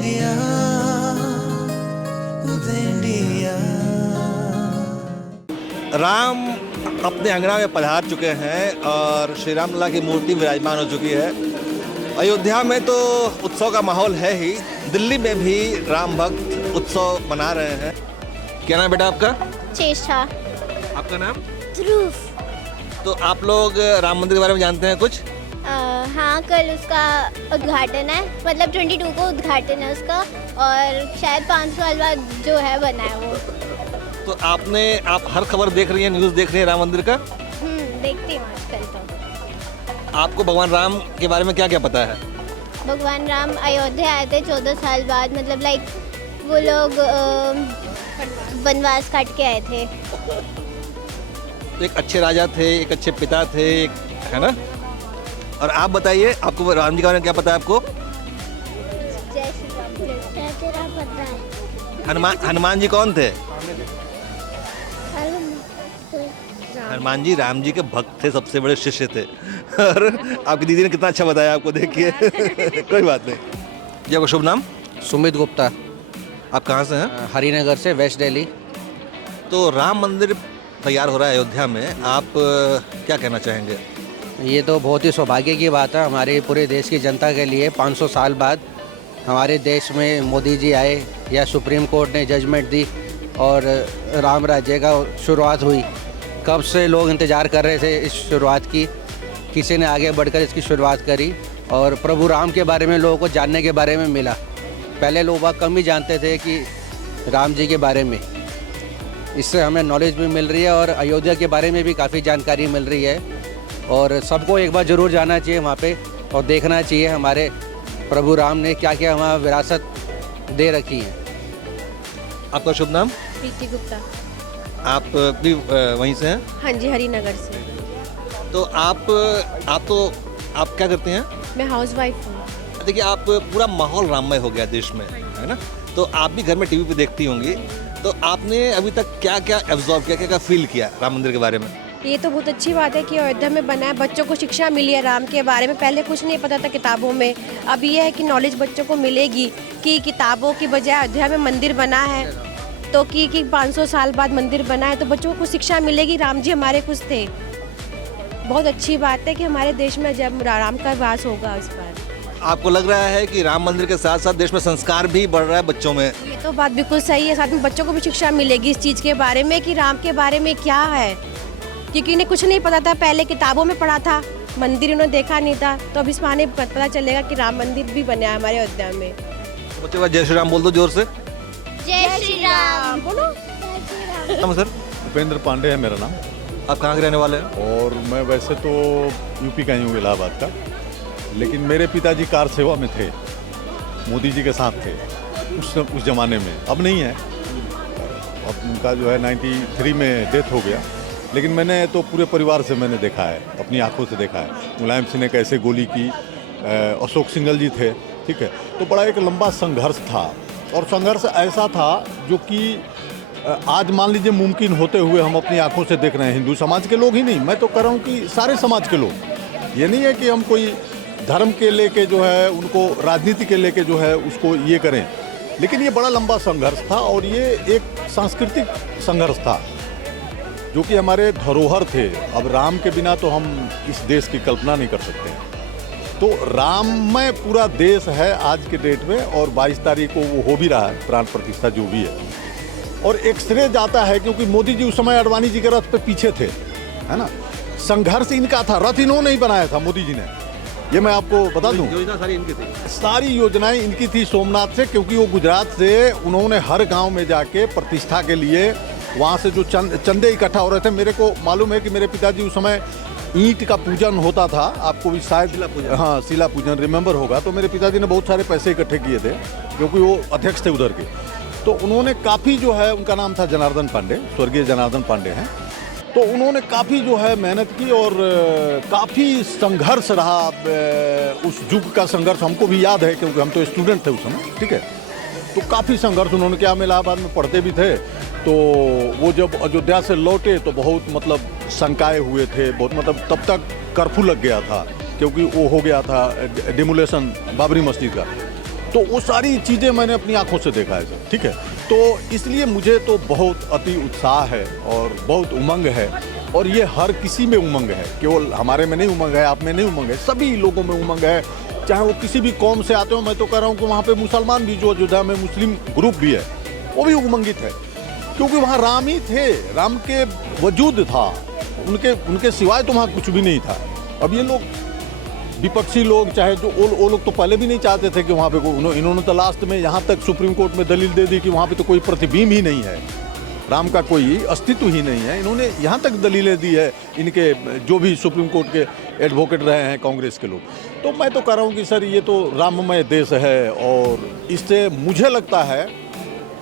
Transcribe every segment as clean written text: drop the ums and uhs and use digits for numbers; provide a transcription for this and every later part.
Udendia, Udendia। Ram अपने अंगना में पधार चुके हैं और श्री राम लला की मूर्ति विराजमान हो चुकी है। अयोध्या में तो उत्सव का माहौल है ही, दिल्ली में भी राम भक्त उत्सव मना रहे हैं। क्या नाम बेटा आपका? चेष्टा। आपका नाम? ध्रुव। तो आप लोग राम मंदिर के बारे में जानते हैं कुछ? हाँ, कल उसका उद्घाटन है, मतलब 22 को उद्घाटन है उसका, और शायद 5 साल बाद जो है बना है वो। तो आप हर खबर देख रही हैं, न्यूज़ देख रही हैं राम मंदिर का? देखती हूँ आजकल तो। आपको भगवान राम के बारे में क्या क्या पता है? भगवान राम अयोध्या आए थे 14 साल बाद, मतलब लाइक वो लोग वनवास काट के आए थे। एक अच्छे राजा थे, एक अच्छे पिता थे, है ना? और आप बताइए, आपको राम जी के बारे में क्या पता है आपको? जय श्री राम। जय राम पता है। हनुमान जी कौन थे? हनुमान जी राम जी के भक्त थे, सबसे बड़े शिष्य थे। और आपकी दीदी ने कितना अच्छा बताया आपको, देखिए। कोई बात नहीं। जी आपका शुभ नाम? सुमित गुप्ता। आप कहाँ से हैं? हरिनगर से, वेस्ट दिल्ली। तो राम मंदिर तैयार हो रहा है अयोध्या में, आप क्या कहना चाहेंगे? ये तो बहुत ही सौभाग्य की बात है हमारे पूरे देश की जनता के लिए। 500 साल बाद हमारे देश में मोदी जी आए, या सुप्रीम कोर्ट ने जजमेंट दी और राम राज्य का शुरुआत हुई। कब से लोग इंतज़ार कर रहे थे इस शुरुआत की, किसी ने आगे बढ़कर इसकी शुरुआत करी और प्रभु राम के बारे में लोगों को जानने के बारे में मिला। पहले लोग बहुत कम ही जानते थे कि राम जी के बारे में। इससे हमें नॉलेज भी मिल रही है और अयोध्या के बारे में भी काफ़ी जानकारी मिल रही है, और सबको एक बार ज़रूर जाना चाहिए वहाँ पे और देखना चाहिए हमारे प्रभु राम ने क्या क्या हमारा विरासत दे रखी है। आपका शुभ नाम? प्रीति गुप्ता। आप भी वहीं से हैं? हाँ जी, हरिनगर से। तो आप क्या करते हैं? मैं हाउस वाइफ हूँ। देखिए, आप पूरा माहौल राममय हो गया देश में, है ना? तो आप भी घर में टीवी पे देखती होंगी, तो आपने अभी तक क्या क्या एब्जॉर्ब किया, क्या क्या फील किया राम मंदिर के बारे में? ये तो बहुत अच्छी बात है कि अयोध्या में बना है, बच्चों को शिक्षा मिली है राम के बारे में। पहले कुछ नहीं पता था किताबों में, अब ये है कि नॉलेज बच्चों को मिलेगी कि किताबों की बजाय अयोध्या में मंदिर बना है, तो कि 500 साल बाद मंदिर बना है, तो बच्चों को कुछ शिक्षा मिलेगी। राम जी हमारे कुछ थे। बहुत अच्छी बात है कि हमारे देश में जब राम का वास होगा इस बार। आपको लग रहा है कि राम मंदिर के साथ साथ देश में संस्कार भी बढ़ रहा है बच्चों में? ये तो बात बिल्कुल सही है, साथ में बच्चों को भी शिक्षा मिलेगी इस चीज़ के बारे में कि राम के बारे में क्या है, क्योंकि इन्हें कुछ नहीं पता था। पहले किताबों में पढ़ा था, मंदिर उन्होंने देखा नहीं था, तो अब इस बहाने पता चलेगा कि राम मंदिर भी बना है हमारे अयोध्या में। बच्चों का जय श्री राम बोल दो जोर से। जय श्री राम बोलो। नाम सर? उपेंद्र पांडे है मेरा नाम। आप कहाँ के रहने वाले हैं? और मैं वैसे तो यूपी का ही हूँ, इलाहाबाद का, लेकिन मेरे पिताजी कार सेवा में थे, मोदी जी के साथ थे उस ज़माने में। अब नहीं है, अब उनका जो है 93 में डेथ हो गया। लेकिन मैंने तो पूरे परिवार से मैंने देखा है, अपनी आंखों से देखा है। मुलायम सिंह ने कैसे गोली की, अशोक सिंघल जी थे, ठीक है। तो बड़ा एक लंबा संघर्ष था, और संघर्ष ऐसा था जो कि आज मान लीजिए मुमकिन होते हुए हम अपनी आंखों से देख रहे हैं। हिंदू समाज के लोग ही नहीं, मैं तो कह रहा हूँ कि सारे समाज के लोग। ये नहीं है कि हम कोई धर्म के लेके जो है उनको, राजनीति के लेके जो है उसको ये करें, लेकिन ये बड़ा लंबा संघर्ष था और ये एक सांस्कृतिक संघर्ष था जो कि हमारे धरोहर थे। अब राम के बिना तो हम इस देश की कल्पना नहीं कर सकते। तो राममय पूरा देश है आज के डेट में, और 22 तारीख को वो हो भी रहा है प्राण प्रतिष्ठा जो भी है। और एक श्रेय जाता है क्योंकि मोदी जी उस समय अडवाणी जी के रथ पे पीछे थे, है ना। संघर्ष इनका था, रथ इन्होंने ही बनाया था मोदी जी ने, ये मैं आपको बता दूं। योजना सारी इनकी थी, सारी योजनाएं इनकी थी सोमनाथ से, क्योंकि वो गुजरात से उन्होंने हर गांव में जाके प्रतिष्ठा के लिए वहाँ से जो चंदे इकट्ठा हो रहे थे। मेरे को मालूम है कि मेरे पिताजी उस समय ईंट का पूजन होता था, आपको भी शायद हाँ शिला पूजन रिमेंबर होगा। तो मेरे पिताजी ने बहुत सारे पैसे इकट्ठे किए थे क्योंकि वो अध्यक्ष थे उधर के। तो उन्होंने काफ़ी जो है, उनका नाम था जनार्दन पांडे, स्वर्गीय जनार्दन पांडे हैं। तो उन्होंने काफ़ी जो है मेहनत की और काफ़ी संघर्ष रहा। उस युग का संघर्ष हमको भी याद है क्योंकि हम तो स्टूडेंट थे उस समय, ठीक है। तो काफ़ी संघर्ष उन्होंने किया। हम इलाहाबाद में पढ़ते भी थे। तो वो जब अयोध्या से लौटे तो बहुत मतलब शंकाए हुए थे, बहुत मतलब तब तक कर्फ्यू लग गया था क्योंकि वो हो गया था डिमोलेशन बाबरी मस्जिद का। तो वो सारी चीज़ें मैंने अपनी आंखों से देखा है सर, ठीक है। तो इसलिए मुझे तो बहुत अति उत्साह है और बहुत उमंग है, और ये हर किसी में उमंग है, केवल हमारे में नहीं उमंग है, आप में नहीं उमंग है, सभी लोगों में उमंग है, चाहे वो किसी भी कौम से आते हो। मैं तो कह रहा हूँ कि वहाँ पे मुसलमान भी, जो अयोध्या में मुस्लिम ग्रुप भी है, वो भी उमंगित है, क्योंकि वहाँ राम ही थे, राम के वजूद था, उनके सिवाय तो वहाँ कुछ भी नहीं था। अब ये लोग विपक्षी लोग, चाहे जो वो लोग तो पहले भी नहीं चाहते थे कि वहाँ पे इन्होंने तो लास्ट में यहाँ तक सुप्रीम कोर्ट में दलील दे दी कि वहाँ पे तो कोई प्रतिबिंब ही नहीं है, राम का कोई अस्तित्व ही नहीं है। इन्होंने यहाँ तक दलीलें दी है, इनके जो भी सुप्रीम कोर्ट के एडवोकेट रहे हैं कांग्रेस के लोग। तो मैं तो कह रहा हूँ कि सर ये तो राममय देश है, और इससे मुझे लगता है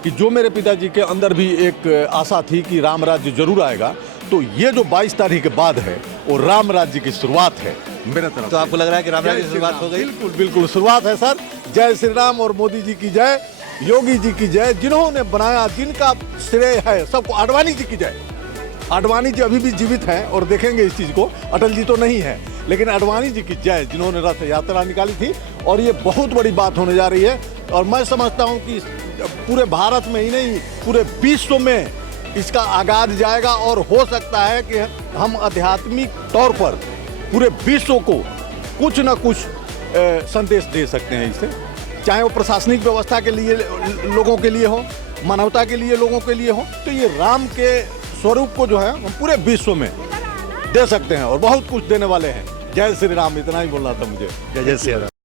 कि जो मेरे पिताजी के अंदर भी एक आशा थी कि राम राज्य जरूर आएगा, तो ये जो 22 तारीख के बाद है वो राम राज्य की शुरुआत है मेरे तरफ। तो आपको लग रहा है कि राम राज्य की शुरुआत हो गई? बिल्कुल बिल्कुल शुरुआत है सर। जय श्री राम, और मोदी जी की जय, योगी जी की जय, जिन्होंने बनाया, जिनका श्रेय है सबको। आडवाणी जी की जय। आडवाणी जी अभी भी जीवित हैं और देखेंगे इस चीज़ को, अटल जी तो नहीं है, लेकिन आडवाणी जी की जय, जिन्होंने रथ यात्रा निकाली थी, और ये बहुत बड़ी बात होने जा रही है। और मैं समझता हूँ कि पूरे भारत में ही नहीं, पूरे विश्व में इसका आगाज जाएगा, और हो सकता है कि हम आध्यात्मिक तौर पर पूरे विश्व को कुछ न कुछ संदेश दे सकते हैं इससे, चाहे वो प्रशासनिक व्यवस्था के लिए लोगों के लिए हो, मानवता के लिए लोगों के लिए हो। तो ये राम के स्वरूप को जो है हम पूरे विश्व में दे सकते हैं, और बहुत कुछ देने वाले हैं। जय श्री राम, इतना ही बोलना था मुझे। जय श्री राम।